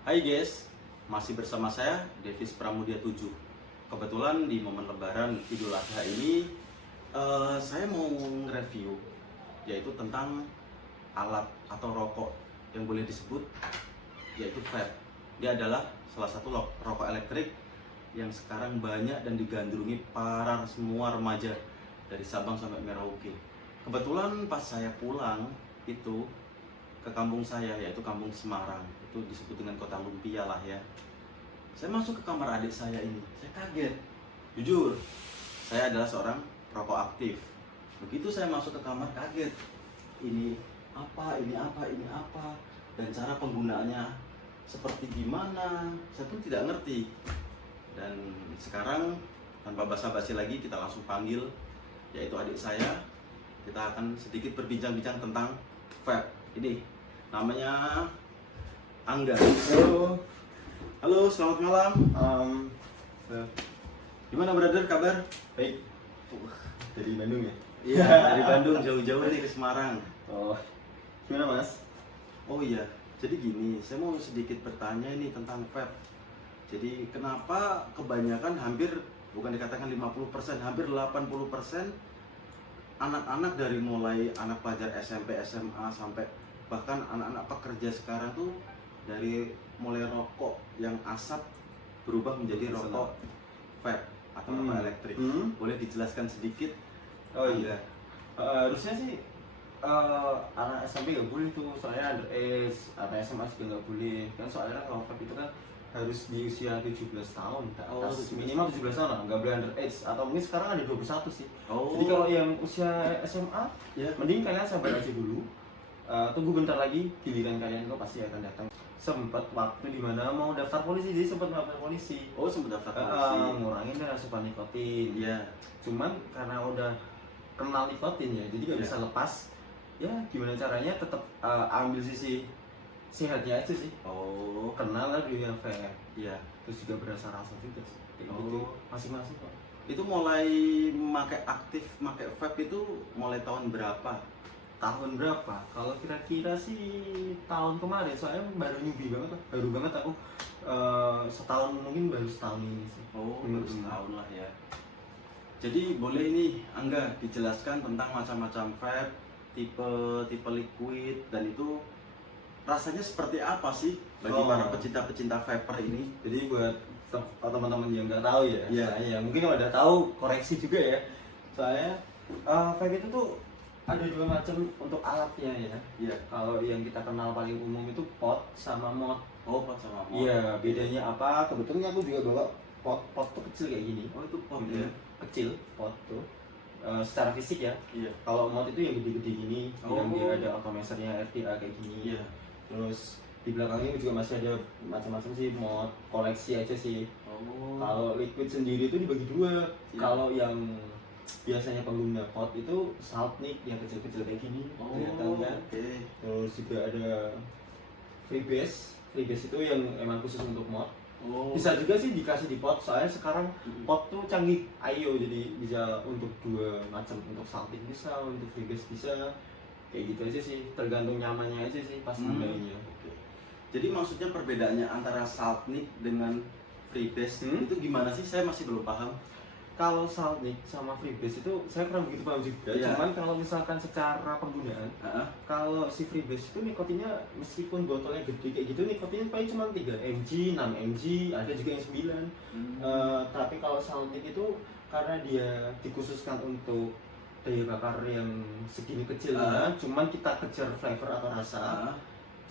Hai guys, masih bersama saya Devis Pramudia 7. Kebetulan di momen lebaran Idul Adha ini saya mau nge-review yaitu tentang alat atau rokok yang boleh disebut yaitu vape. Dia adalah salah satu rokok elektrik yang sekarang banyak dan digandrungi para semua remaja dari Sabang sampai Merauke. Kebetulan pas saya pulang itu ke kampung saya, yaitu kampung Semarang, itu disebut dengan kota lumpia lah ya. Saya masuk ke kamar adik saya ini, saya kaget. Jujur, saya adalah seorang perokok aktif. Begitu saya masuk ke kamar, kaget. Ini apa, ini apa, ini apa, dan cara penggunaannya seperti gimana, saya pun tidak ngerti. Dan sekarang tanpa basa-basi lagi, kita langsung panggil, yaitu adik saya. Kita akan sedikit berbincang-bincang tentang vape. Ini namanya Angga. Halo. Halo, selamat malam. Eh, Gimana brother, kabar? Baik. Dari Bandung ya? Iya, dari Bandung jauh-jauh nih ke Semarang. Oh, gimana Mas? Oh iya, jadi gini, saya mau sedikit bertanya ini tentang vape. Jadi kenapa kebanyakan bukan dikatakan 50%, hampir 80% anak-anak dari mulai anak pelajar SMP, SMA sampai bahkan anak-anak pekerja sekarang tuh dari mulai rokok yang asap berubah menjadi rokok vape atau rokok elektrik. Boleh dijelaskan sedikit? Oh iya. Harusnya sih anak SMP nggak boleh tuh, soalnya underage, anak SMA juga nggak boleh. Kan soalnya kalau vape itu kan harus di usia 17 tahun ke atas, minimal 17 tahun lah, nggak boleh underage, atau mungkin sekarang ada 21 sih. Jadi kalau yang usia SMA, Ya. mending kalian sabar aja dulu. Tunggu bentar lagi, giliran kalian kok pasti akan datang. Sempat waktu dimana mau daftar polisi, jadi sempat daftar polisi. Oh, sempat daftar polisi. Ngurangin dan asupan nikotin. Iya. Cuman karena udah kenal nikotin ya, jadi nggak bisa lepas. Ya gimana caranya tetap ambil sisi sehatnya aja sih. Oh, Kenal lah dunia vape. iya. Terus juga berasa rasa juga sih. Kayak gitu. Masing-masing kok. Itu mulai aktif pakai vape itu mulai tahun berapa? Tahun berapa? Kalau kira-kira sih tahun kemarin, soalnya baru newbie banget lah. Baru banget aku setahun, mungkin baru setahun ini sih. Oh, baru setahun lah ya. Jadi boleh ini Angga dijelaskan tentang macam-macam vape, tipe liquid, dan itu rasanya seperti apa sih bagi para pecinta-pecinta vapor ini? Jadi buat teman-teman yang nggak tahu ya, Iya. saya mungkin kalau udah tahu koreksi juga ya. Soalnya vape itu tuh ada dua macam untuk alatnya ya. Iya. Kalau yang kita kenal paling umum itu pot sama mod. Oh, pot sama mod. Iya, bedanya apa? Kebetulan aku juga bawa pot tuh kecil kayak gini. Oh, itu pot ya. Kecil pot tuh. Secara fisik ya. Iya. Kalau mod itu yang gede-gede gini, yang Oh. dia ada automesernya RTA kayak gini. Iya. Terus di belakangnya juga masih ada macam-macam sih, mod koleksi aja sih. Oh. Kalau liquid sendiri itu dibagi dua. Iya. Kalau yang biasanya pengguna pot itu Saltnik yang kecil-kecil kayak gini, Oh, kelihatan kan? oke. Terus juga ada Freebase. Freebase itu yang emang khusus untuk mod. Oh. Bisa juga sih dikasih di pot, soalnya sekarang pot tuh canggih IO, jadi bisa untuk dua macam, untuk Saltnik bisa, untuk Freebase bisa. Kayak gitu aja sih, tergantung nyamannya aja sih pas gunanya. Oke. Jadi maksudnya perbedaannya antara Saltnik dengan Freebase itu gimana sih? Saya masih belum paham. Kalau Saltnik sama Freebase itu saya kurang begitu paham juga. Iya. Cuman kalau misalkan secara penggunaan, kalau si Freebase itu nikotinnya meskipun botolnya gede kayak gitu, nikotinnya paling cuma 3 mg, 6 mg, ada juga yang 9. Tapi kalau Saltnik itu karena dia dikhususkan untuk daya bakar yang segini kecilnya, cuman kita kejar flavor atau rasa,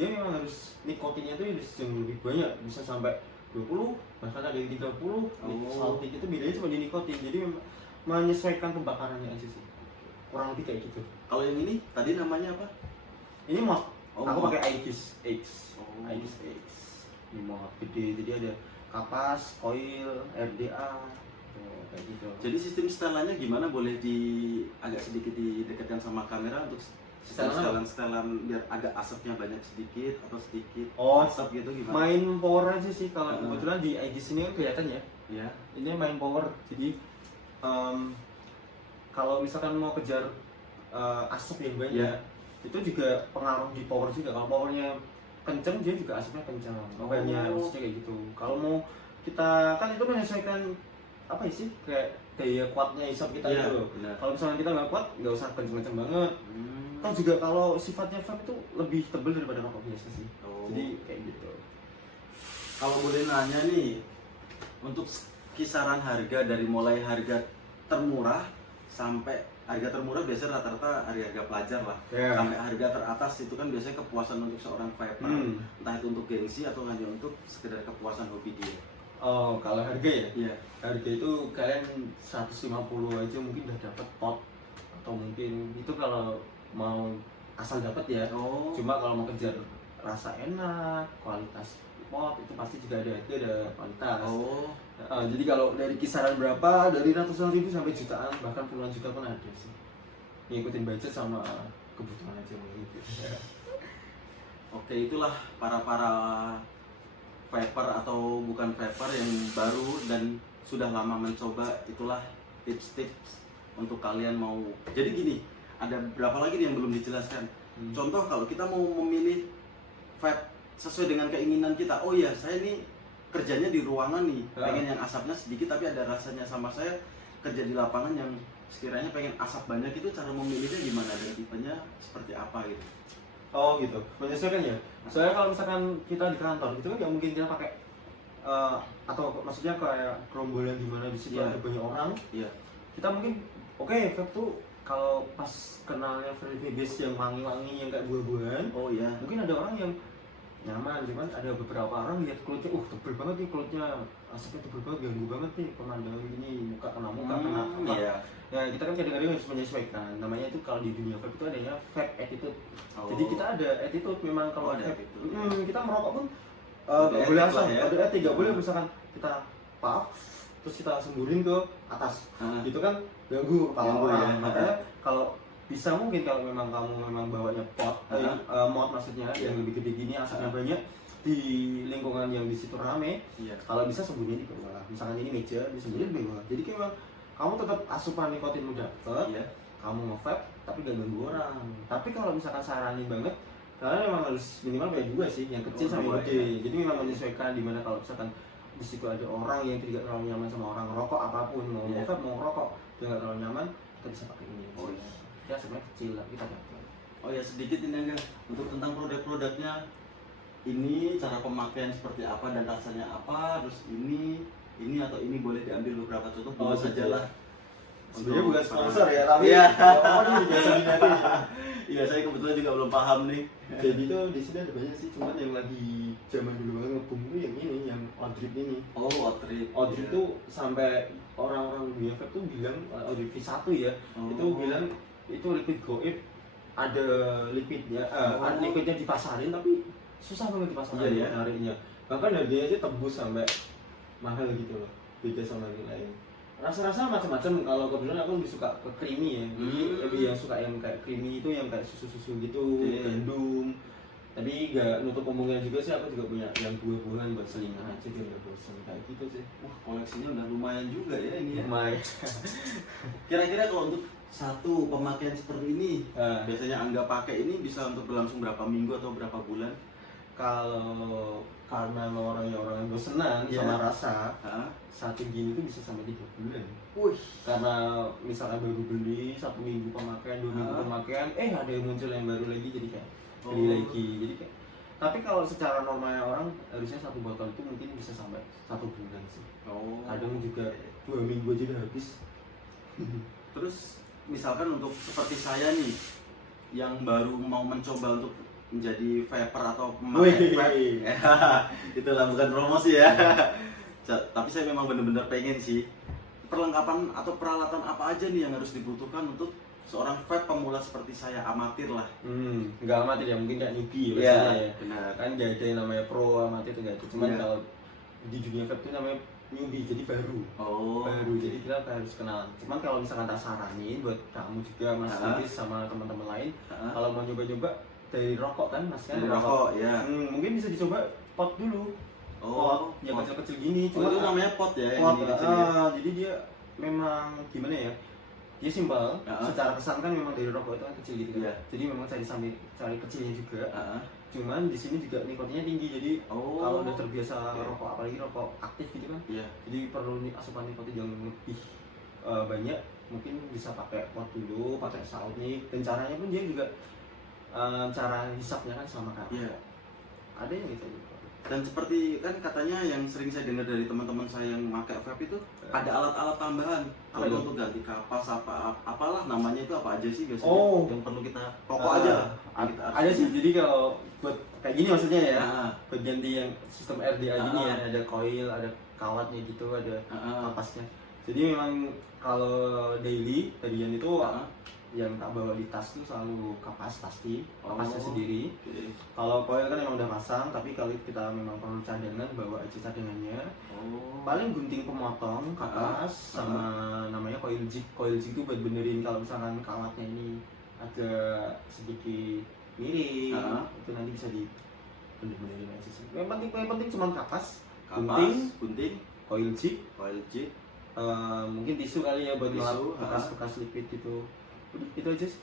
dia memang harus nikotinnya itu yang lebih banyak, bisa sampai 20, bahkan ada yang 30. Saltnik itu bedanya cuma di nikotin, jadi menyesuaikan pembakarannya aja sih, kurang lebih kayak gitu. Kalau yang ini tadi namanya apa? Ini mod, aku mod. pakai Aegis X. Aegis X ini mod gede, jadi ada kapas, coil, RDA kayak gitu. Jadi sistem setelannya gimana? Boleh agak sedikit didekatkan sama kamera untuk setelan biar agak asapnya banyak sedikit atau sedikit asap gitu gimana? Main power aja sih, kalau kebetulan di Aegis ini kan kelihatan ya. Ya. Ini main power, jadi kalau misalkan mau kejar asap yang banyak, itu juga pengaruh di power juga. Kalau powernya kenceng dia juga asapnya kenceng. Makanya maksudnya kayak gitu. Kalau mau kita kan itu menyesuaikan apa sih kayak daya kuatnya hisap kita Iya, itu loh. benar. Kalau misalnya kita nggak kuat nggak usah kenceng-kenceng banget. Kan juga kalau sifatnya vape itu lebih tebal daripada rokok biasa sih. Jadi kayak gitu. Kalau boleh nanya nih, untuk kisaran harga dari mulai harga termurah sampai harga termurah biasanya rata-rata harga pelajar lah, sampai harga teratas itu kan biasanya kepuasan untuk seorang vaper, entah itu untuk gengsi atau hanya untuk sekedar kepuasan hobi dia. Oh, kalau harga ya? Iya. Harga itu kalian 150 aja mungkin udah dapat pot, atau mungkin itu kalau mau asal dapat ya. Cuma kalau mau kejar rasa enak, kualitas pot itu pasti juga ada kualitas. Jadi kalau dari kisaran berapa, dari ratusan ribu sampai jutaan, bahkan puluhan juta pun ada sih. Ngikutin budget sama kebutuhan aja mungkin. Oke, itulah para vaper atau bukan vaper yang baru dan sudah lama mencoba, itulah tips-tips untuk kalian mau. Jadi gini, ada berapa lagi nih yang belum dijelaskan. Contoh kalau kita mau memilih vape sesuai dengan keinginan kita. Oh iya, saya ini kerjanya di ruangan nih, pengen yang asapnya sedikit tapi ada rasanya, sama saya kerja di lapangan yang sekiranya pengen asap banyak, itu cara memilihnya gimana dan tipenya seperti apa gitu. Oh gitu, menyesuaikan ya. Soalnya kalau misalkan kita di kantor itu kan nggak mungkin kita pakai atau maksudnya kayak gerombolan di mana di situ ada banyak orang. Kita mungkin vape tuh kalau pas kenalnya Freddy Base yang wangi-wangi yang kayak buah-buahan. Mungkin ada orang yang nyaman, cuman ada beberapa orang lihat kulitnya, tebel banget nih kulitnya, asapnya tebel banget, ganggu banget nih pemandangan ini, muka kena kena. Ya kita kan kadang-kadang harus menyesuaikan. Namanya itu kalau di dunia vape itu adanya vape attitude. Jadi kita ada attitude memang kalau ada attitude. Kita merokok pun nggak boleh asal, ada etik, nggak boleh misalkan kita puff terus kita semburin ke atas, gitu kan ganggu kepala orang. Makanya kalau bisa mungkin kalau memang kamu bawanya pot, mod maksudnya yang lebih gede gini, asapnya banyak di lingkungan yang di situ rame, kalau bisa sembunyi di bawah. Misalkan ini meja, disembunyi di bawah. Jadi memang kamu tetap asupan nikotinmu dapet, kamu nge-vape tapi gak ganggu orang. Tapi kalau misalkan saranin banget, karena memang harus minimal kayak dua sih, yang kecil sama yang gede. Jadi memang menyesuaikan dimana kalau misalkan di situ ada orang yang tidak terlalu nyaman sama orang rokok apapun, mau vape mau rokok, dia nggak terlalu nyaman, kita bisa pakai ini. Ya sebenarnya kecil lah kita dapat. Oh ya, sedikit ini enggak untuk tentang produk-produknya. Ini cara pemakaian seperti apa dan rasanya apa, terus ini atau ini boleh diambil beberapa contoh sajalah. Sebenarnya bukan sponsor ya, tapi iya, saya kebetulan juga belum paham nih. Jadi tuh di sini ada banyak sih, cuman yang lagi zaman dulu banget ngebum itu yang ini, yang Odrip ini. Odrip tuh sampai orang-orang dunia vape tuh bilang Odrip V1 ya, itu bilang itu liquid goib, ada liquidnya, liquidnya dipasarin tapi susah banget dipasarin nyarinya. Bahkan harganya aja tembus sampai mahal gitu loh, beda sama yang lain. Rasa-rasa macam-macam. Kalau kebetulan aku lebih suka ke creamy ya, lebih yang suka yang kayak creamy itu yang kayak susu-susu gitu, gandum. Tapi nggak nutup kemungkinan juga sih, aku juga punya yang buah-buahan buat selingan aja biar nggak bosan kayak gitu sih. Wah, koleksinya udah lumayan juga ya ini ya. Lumayan. Kira-kira kalau untuk satu pemakaian seperti ini, biasanya Angga pakai ini bisa untuk berlangsung berapa minggu atau berapa bulan? Kalau karena orang yang bosenan sama rasa, satu gini tuh bisa sampai 3 bulan. Karena misalnya baru beli 1 minggu pemakaian, 2 minggu pemakaian, ada yang muncul yang baru lagi, jadi kayak beli lagi. Jadi kayak, tapi kalau secara normalnya orang harusnya 1 botol itu mungkin bisa sampai 1 bulan sih. Kadang juga 2 minggu aja udah habis. Terus misalkan untuk seperti saya nih yang baru mau mencoba untuk menjadi vaper atau memakai vape, itulah bukan promosi ya. Tapi saya memang benar-benar pengen sih. Perlengkapan atau peralatan apa aja nih yang harus dibutuhkan untuk seorang vape pemula seperti saya, amatir lah. Nggak amatir ya, mungkin kayak newbie ya. Benar. Kan nggak ada yang namanya pro, amatir itu nggak ada. Cuman kalau di dunia vape itu namanya newbie, jadi baru. Jadi kita harus kenal. Cuman kalau misalkan tak saranin buat kamu juga Mas Davis sama teman-teman lain, kalau mau nyoba-nyoba dari rokok kan, Mas kan? Rokok ya. Mungkin bisa dicoba pot dulu. Pot yang kecil-kecil gini. Cuma itu namanya pot ya. Pot. Jadi dia memang gimana ya? dia simpel. Uh-huh. Secara kesan kan memang dari rokok itu kan kecil gitu kan. Yeah. Jadi memang cari kecilnya juga. Uh-huh. Cuman di sini juga nikotinnya tinggi. Jadi kalau udah terbiasa rokok, apalagi rokok aktif gitu kan. Yeah. Jadi perlu asupan nikotin yang lebih banyak. Mungkin bisa pakai pot dulu, pakai saut nih. Dan caranya pun dia juga cara hisapnya kan sama kan. Yeah. Ada yang gitu. Dan seperti kan katanya yang sering saya dengar dari teman-teman saya yang pakai vape itu ada alat-alat tambahan. Kalau untuk ganti kapas apalah namanya itu apa aja sih biasanya yang perlu kita pokok aja. Ada sih. Jadi kalau buat kayak gini maksudnya ya, Nah. buat ganti yang sistem RDA gini ya, ada coil, ada kawatnya gitu, ada kapasnya. Jadi memang kalau daily harian itu yang tak bawa di tas tuh selalu kapas pasti, kapasnya sendiri. Okay. Kalau coil kan emang udah pasang, tapi kalau kita memang perlu cadangan, bawa aja cadangannya. Paling gunting pemotong kapas sama namanya coil jig. Coil jig itu buat benerin kalau misalkan kawatnya ini agak sedikit miring, itu nanti bisa di benerin aja sih. Yang penting cuma kapas, gunting, coil jig, mungkin tisu kali ya buat ngelap bekas lipid gitu. Udah, itu aja sih.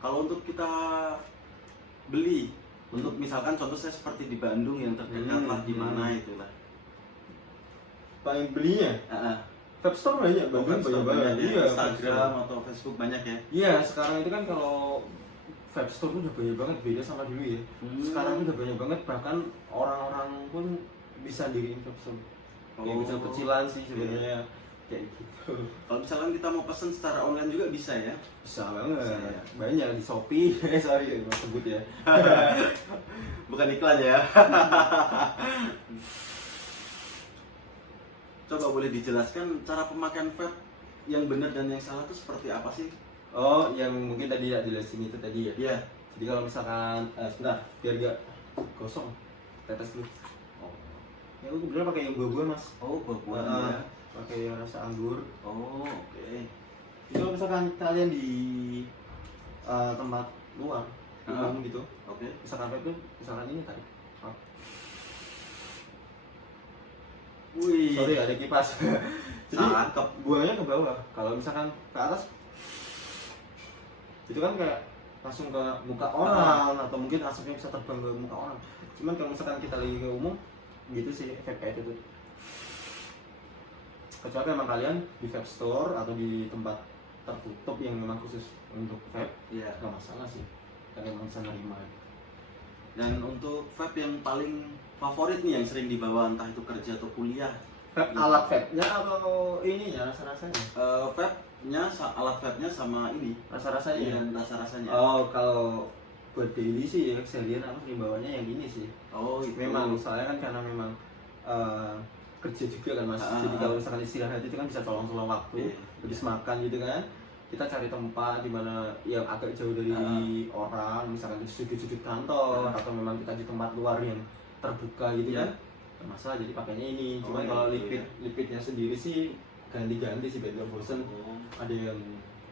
Kalau untuk kita beli, untuk misalkan contoh saya seperti di Bandung yang terdekat lah di mana itulah. Paling belinya? Vape store banyak, banyak banget. Iya, Instagram atau Facebook banyak ya. Iya, sekarang itu kan kalau vape store udah banyak banget, beda sama dulu ya. Sekarang udah banyak banget, bahkan orang-orang pun bisa diriin vape store. Yang kecil-kecilan sih sebenarnya. Kayak gitu. Kalau misalkan kita mau pesen secara online juga bisa ya? Bisa banget. Ya. Banyak di Shopee. Sorry, mau sebut ya. Bukan iklan ya. Coba boleh dijelaskan cara pemakaian vape yang benar dan yang salah itu seperti apa sih? Oh, yang mungkin tadi ya jelasin itu tadi ya. Iya. Jadi kalau misalkan sebentar, biar gak kosong, tetes dulu. Ya aku kebetulan pakai yang buah-buah mas. Buah-buahan ya. Pakai yang rasa anggur. Oke. Jadi kalau misalkan kalian di tempat luar, gitu. Oke. Misalkan vape tuh, misalkan ini tadi. Wih. Sorry ada kipas. Jadi buangnya ke bawah. Kalau misalkan ke atas, itu kan kayak langsung ke muka orang atau mungkin asapnya bisa terbang ke muka orang. Cuman kalau misalkan kita lagi ke umum, gitu sih vape kayak itu tuh. Kecuali memang kalian di vape store atau di tempat tertutup yang memang khusus untuk vape, ya nggak masalah sih, karena memang bisa nerima. Dan untuk vape yang paling favorit nih yang sering dibawa entah itu kerja atau kuliah, vape alat vape-nya atau ininya rasa-rasanya? Vape-nya, alat vape-nya sama ini rasa-rasanya. Dan rasa-rasanya. Oh, kalau buat daily sih ya seharian aku sering bawanya yang ini sih. Oh, itu. Memang soalnya kan karena memang kerja juga kan mas. Jadi kalau misalkan istirahat itu kan bisa colong-colong waktu, habis makan gitu kan. Kita cari tempat di mana yang agak jauh dari orang, misalkan di sudut-sudut kantor atau memang kita di tempat luar yang terbuka gitu kan. Masalah jadi pakainya ini. Cuma kalau lipidnya sendiri sih ganti-ganti sih biar gak bosen. Ada yang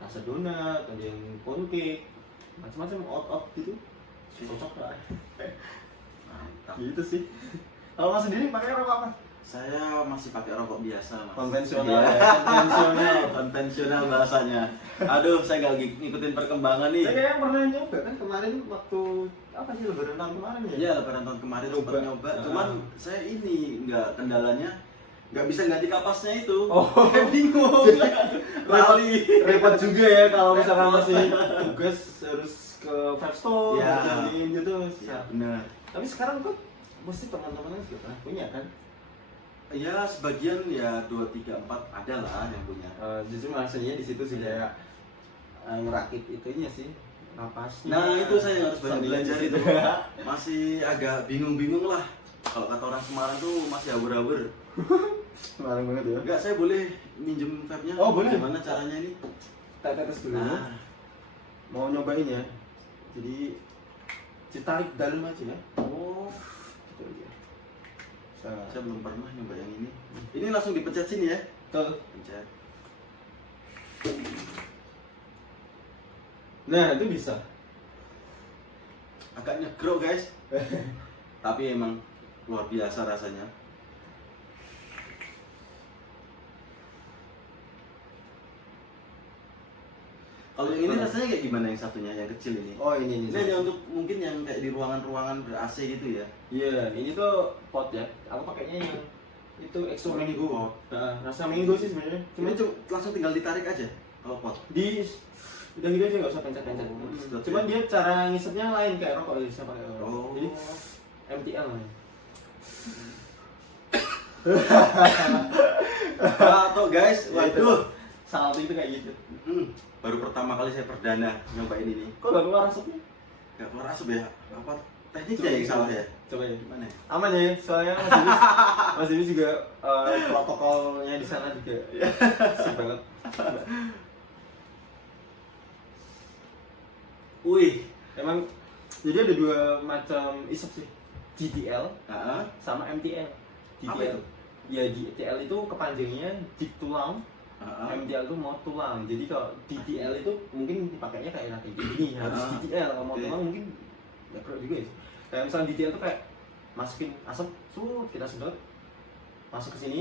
rasa donat, ada yang pancake, macam-macam out gitu. Cocok lah. Mantap. Gitu sih. Kalau mas sendiri pakai rokok apa? Saya masih pakai rokok biasa mas. Konvensional ya, konvensional bahasanya. Aduh, saya nggak ngikutin perkembangan nih. Saya kayaknya pernah nyoba kan kemarin waktu apa sih lebaran tahun kemarin ya? Iya, lebaran tahun kemarin sempat nyoba. Cuman saya ini nggak, kendalanya nggak bisa ganti kapasnya itu. Saya bingung. repot juga ya kalau misalkan masih tugas harus ke vape store, gantiin gitu. Ya, benar. Tapi sekarang tuh pasti teman-teman sudah punya kan? Ya sebagian ya 2, 3, 4 ada lah yang punya. Justru maksudnya di situ sih kayak ngerakit itunya sih napasnya. Nah itu saya harus banyak belajar itu. Masih agak bingung-bingung lah. Kalau kata orang Semarang tuh masih awur-awur. Semarang banget ya. Enggak, saya boleh minjem vape-nya. Oh boleh. Gimana caranya ini? Tetes dulu. Mau nyobain ya. Jadi ditarik dalam aja ya. Oh, gitu aja. Saya belum pernah nyoba yang ini. Ini langsung dipencet sini ya? Betul. Pencet. Nah itu bisa. Agak nyegro guys. Tapi emang luar biasa rasanya. Kalau yang ini rasanya kayak gimana yang satunya, yang kecil ini? Oh ini. Ini hanya untuk mungkin yang kayak di ruangan-ruangan ber-AC gitu ya? Iya, ini tuh pot ya. Aku pakainya yang itu EXO Mango. Nah, rasa mango sih sebenarnya. Cuma langsung tinggal ditarik aja kalau pot. Udah gitu aja nggak usah pencet-pencet. Cuman dia cara ngisepnya lain kayak rokok bisa pakai rokok. Oh. Jadi MTL namanya. Atau guys, waduh. Salto itu kayak gitu. Baru pertama kali saya perdana nyobain ini. Kok gak keluar asapnya? Gak keluar asap ya? Apa tekniknya yang salah ya? Coba ya. Gimana ya? Aman ya, soalnya Mas Divis juga protokolnya di sana juga sip banget. Wih, Emang jadi ada dua macam isep sih, GTL sama MTL. Apa GTL itu? ya, GTL itu kepanjangnya dik tulang, MTL itu mau tulang. Jadi kalau DTL itu mungkin dipakainya kayak gini, harus DTL. Kalau mau tulang mungkin nggak perlu juga ya. Kayak misalnya DTL itu kayak masukin asap, kita sedot, masuk ke sini,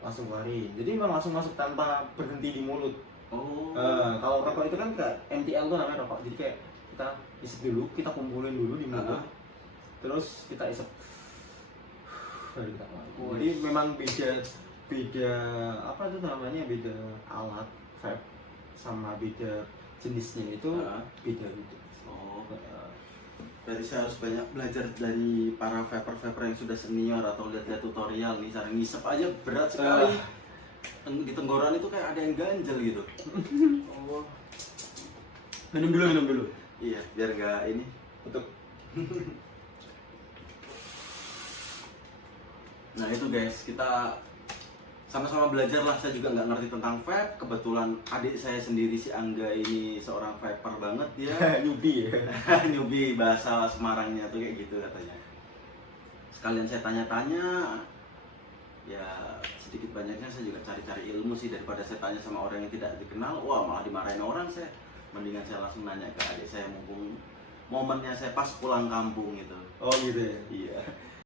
langsung keluarin. Jadi memang langsung masuk tanpa berhenti di mulut. Oh. Kalau rokok itu kan kayak MTL tuh namanya rokok. Jadi kayak kita isep dulu, kita kumpulin dulu di mulut, terus kita isep. Baru kita keluarin. Jadi memang beda apa tuh namanya, beda alat vape sama beda jenisnya itu beda gitu. Oh. Berarti saya harus banyak belajar dari para vaper-vaper yang sudah senior atau lihat-lihat tutorial nih, cara ngisep aja berat sekali. Di tenggorokan itu kayak ada yang ganjel gitu. Oh. Minum dulu. Iya, biar nggak ini. Betul. Nah itu guys, kita sama-sama belajar lah. Saya juga nggak ngerti tentang vape. Kebetulan adik saya sendiri si Angga ini seorang vaper banget dia. Newbie ya. Newbie, bahasa Semarangnya tuh kayak gitu katanya. Sekalian saya tanya-tanya, ya sedikit banyaknya saya juga cari-cari ilmu sih, daripada saya tanya sama orang yang tidak dikenal. Wah, malah dimarahin orang. Saya mendingan saya langsung nanya ke adik saya, mumpung momennya saya pas pulang kampung gitu. Oh gitu ya. Iya.